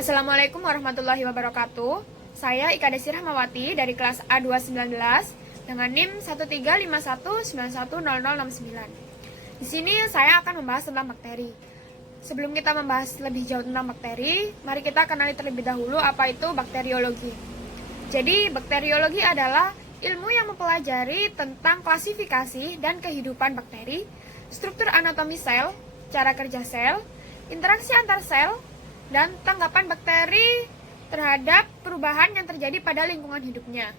Assalamualaikum warahmatullahi wabarakatuh. Saya Ika Desi Rahmawati dari kelas A219 dengan NIM 13519100069. Di sini saya akan membahas tentang bakteri. Sebelum kita membahas lebih jauh tentang bakteri, mari kita kenali terlebih dahulu apa itu bakteriologi. Jadi, bakteriologi adalah ilmu yang mempelajari tentang klasifikasi dan kehidupan bakteri, struktur anatomi sel, cara kerja sel, interaksi antar sel, dan tanggapan bakteri terhadap perubahan yang terjadi pada lingkungan hidupnya.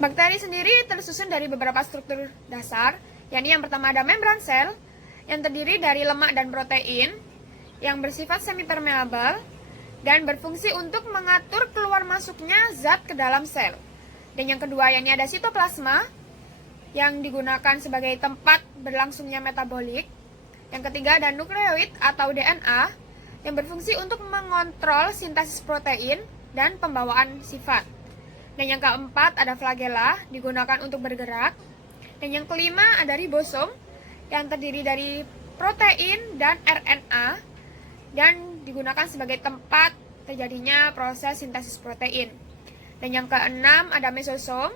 Bakteri sendiri tersusun dari beberapa struktur dasar, yakni yang pertama ada membran sel, yang terdiri dari lemak dan protein, yang bersifat semi-permeabel, dan berfungsi untuk mengatur keluar masuknya zat ke dalam sel. Dan yang kedua, yakni ada sitoplasma, yang digunakan sebagai tempat berlangsungnya metabolik. Yang ketiga ada nukleoid atau DNA, yang berfungsi untuk mengontrol sintesis protein dan pembawaan sifat. Dan yang keempat ada flagella, digunakan untuk bergerak. Dan yang kelima ada ribosom, yang terdiri dari protein dan RNA, dan digunakan sebagai tempat terjadinya proses sintesis protein. Dan yang keenam ada mesosom,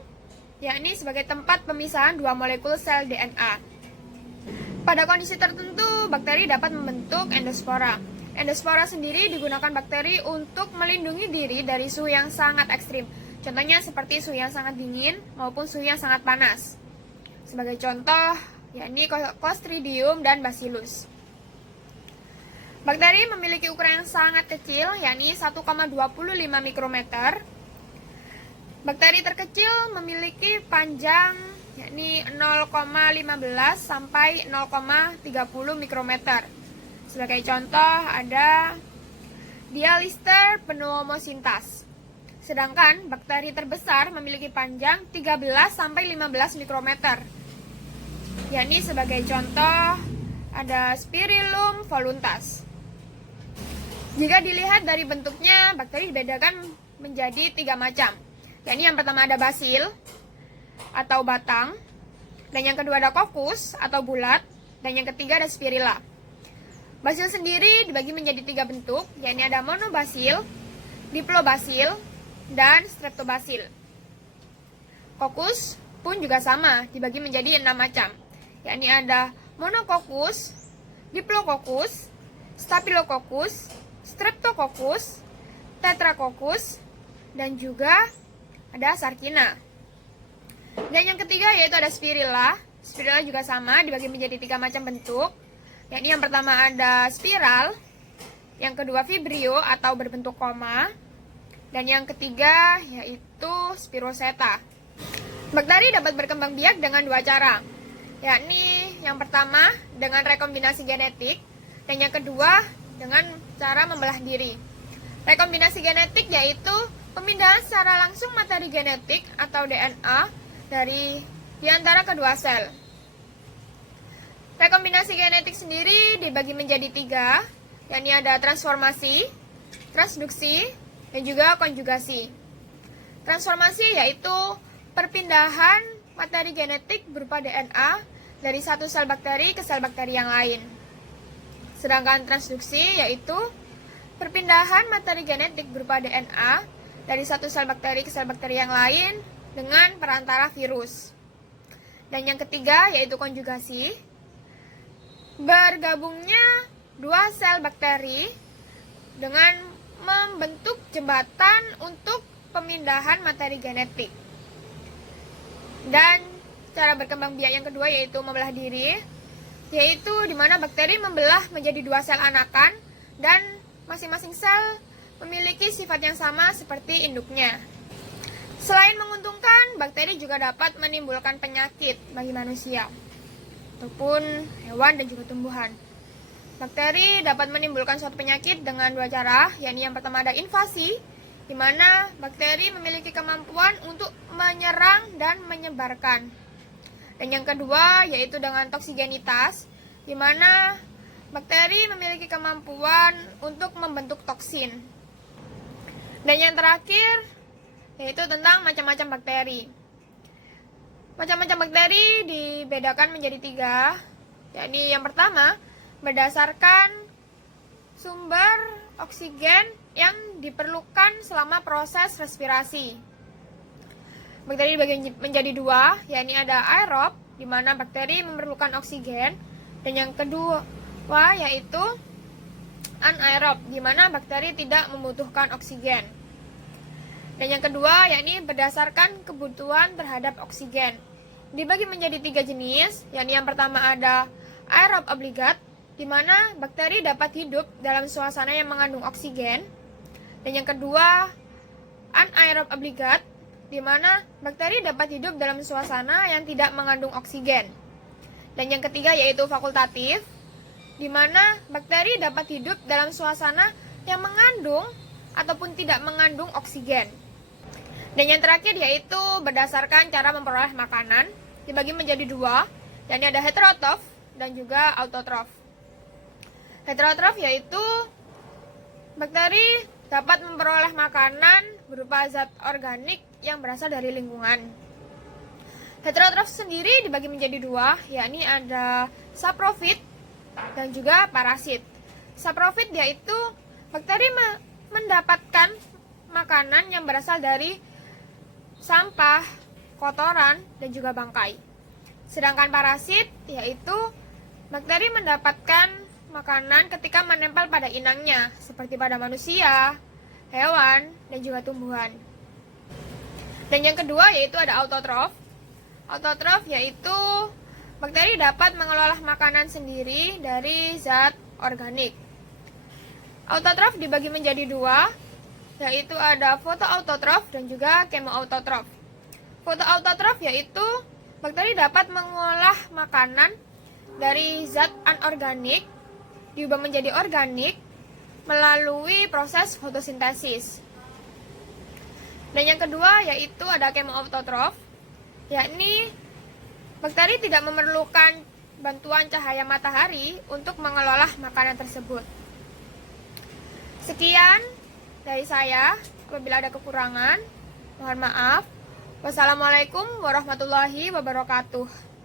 yakni sebagai tempat pemisahan dua molekul sel DNA. Pada kondisi tertentu, bakteri dapat membentuk endospora. Endospora sendiri digunakan bakteri untuk melindungi diri dari suhu yang sangat ekstrim. Contohnya seperti suhu yang sangat dingin maupun suhu yang sangat panas. Sebagai contoh, yakni Clostridium dan Bacillus. Bakteri memiliki ukuran yang sangat kecil, yakni 1,25 mikrometer. Bakteri terkecil memiliki panjang, yakni 0,15 sampai 0,30 mikrometer. Sebagai contoh ada Dialister pneumosintas. Sedangkan bakteri terbesar memiliki panjang 13 sampai 15 mikrometer. Yakni sebagai contoh ada Spirillum voluntas. Jika dilihat dari bentuknya, bakteri dibedakan menjadi 3 macam. Yakni yang pertama ada basil atau batang, dan yang kedua ada coccus atau bulat, dan yang ketiga ada spirilla. Basil sendiri dibagi menjadi 3 bentuk, yakni ada monobasil, diplobasil, dan streptobasil. Coccus pun juga sama, dibagi menjadi 6 macam, yakni ada monococcus, diplococcus, staphylococcus, streptococcus, tetracoccus, dan juga ada sarkina. Dan yang ketiga yaitu ada spirilla. Spirilla juga sama, dibagi menjadi 3 macam bentuk, yakni yang pertama ada spiral, yang kedua vibrio atau berbentuk koma, dan yang ketiga yaitu spiroseta. Bakteri dapat berkembang biak dengan 2 cara, yakni yang pertama dengan rekombinasi genetik, dan yang kedua dengan cara membelah diri. Rekombinasi genetik yaitu pemindahan secara langsung materi genetik atau DNA di antara kedua sel. Rekombinasi genetik sendiri dibagi menjadi 3, yakni ada transformasi, transduksi, dan juga konjugasi. Transformasi yaitu perpindahan materi genetik berupa DNA dari satu sel bakteri ke sel bakteri yang lain. Sedangkan transduksi yaitu perpindahan materi genetik berupa DNA dari satu sel bakteri ke sel bakteri yang lain dengan perantara virus. Dan yang ketiga yaitu konjugasi, bergabungnya 2 sel bakteri dengan membentuk jembatan untuk pemindahan materi genetik. Dan cara berkembang biak yang kedua yaitu membelah diri, yaitu di mana bakteri membelah menjadi 2 sel anakan dan masing-masing sel memiliki sifat yang sama seperti induknya. Selain menguntungkan, bakteri juga dapat menimbulkan penyakit bagi manusia ataupun hewan dan juga tumbuhan. Bakteri dapat menimbulkan suatu penyakit dengan 2 cara, yakni yang pertama ada invasi, di mana bakteri memiliki kemampuan untuk menyerang dan menyebarkan. Dan yang kedua yaitu dengan toksigenitas, di mana bakteri memiliki kemampuan untuk membentuk toksin. Dan yang terakhir yaitu tentang macam-macam bakteri. Macam-macam bakteri dibedakan menjadi 3, yakni yang pertama berdasarkan sumber oksigen yang diperlukan selama proses respirasi. Bakteri dibagi menjadi dua, yakni ada aerob, di mana bakteri memerlukan oksigen, dan yang kedua yaitu anaerob, di mana bakteri tidak membutuhkan oksigen. Dan yang kedua yakni berdasarkan kebutuhan terhadap oksigen. Dibagi menjadi 3 jenis, yakni yang pertama ada aerob obligat, di mana bakteri dapat hidup dalam suasana yang mengandung oksigen. Dan yang kedua anaerob obligat, di mana bakteri dapat hidup dalam suasana yang tidak mengandung oksigen. Dan yang ketiga yaitu fakultatif, di mana bakteri dapat hidup dalam suasana yang mengandung ataupun tidak mengandung oksigen. Dan yang terakhir yaitu berdasarkan cara memperoleh makanan, dibagi menjadi dua, yakni ada heterotrof dan juga autotrof. Heterotrof yaitu bakteri dapat memperoleh makanan berupa zat organik yang berasal dari lingkungan. Heterotrof sendiri dibagi menjadi dua, yakni ada saprofit dan juga parasit. Saprofit yaitu bakteri mendapatkan makanan yang berasal dari sampah, kotoran, dan juga bangkai. Sedangkan parasit yaitu bakteri mendapatkan makanan ketika menempel pada inangnya, seperti pada manusia, hewan, dan juga tumbuhan. Dan yang kedua yaitu ada autotrof. Autotrof yaitu bakteri dapat mengelola makanan sendiri dari zat organik. Autotrof dibagi menjadi dua, yaitu ada fotoautotrof dan juga kemoautotrof. Fotoautotrof yaitu bakteri dapat mengolah makanan dari zat anorganik diubah menjadi organik melalui proses fotosintesis. Dan yang kedua yaitu ada kemoautotrof, yakni bakteri tidak memerlukan bantuan cahaya matahari untuk mengelola makanan tersebut. Sekian dari saya, apabila ada kekurangan, mohon maaf. Wassalamualaikum warahmatullahi wabarakatuh.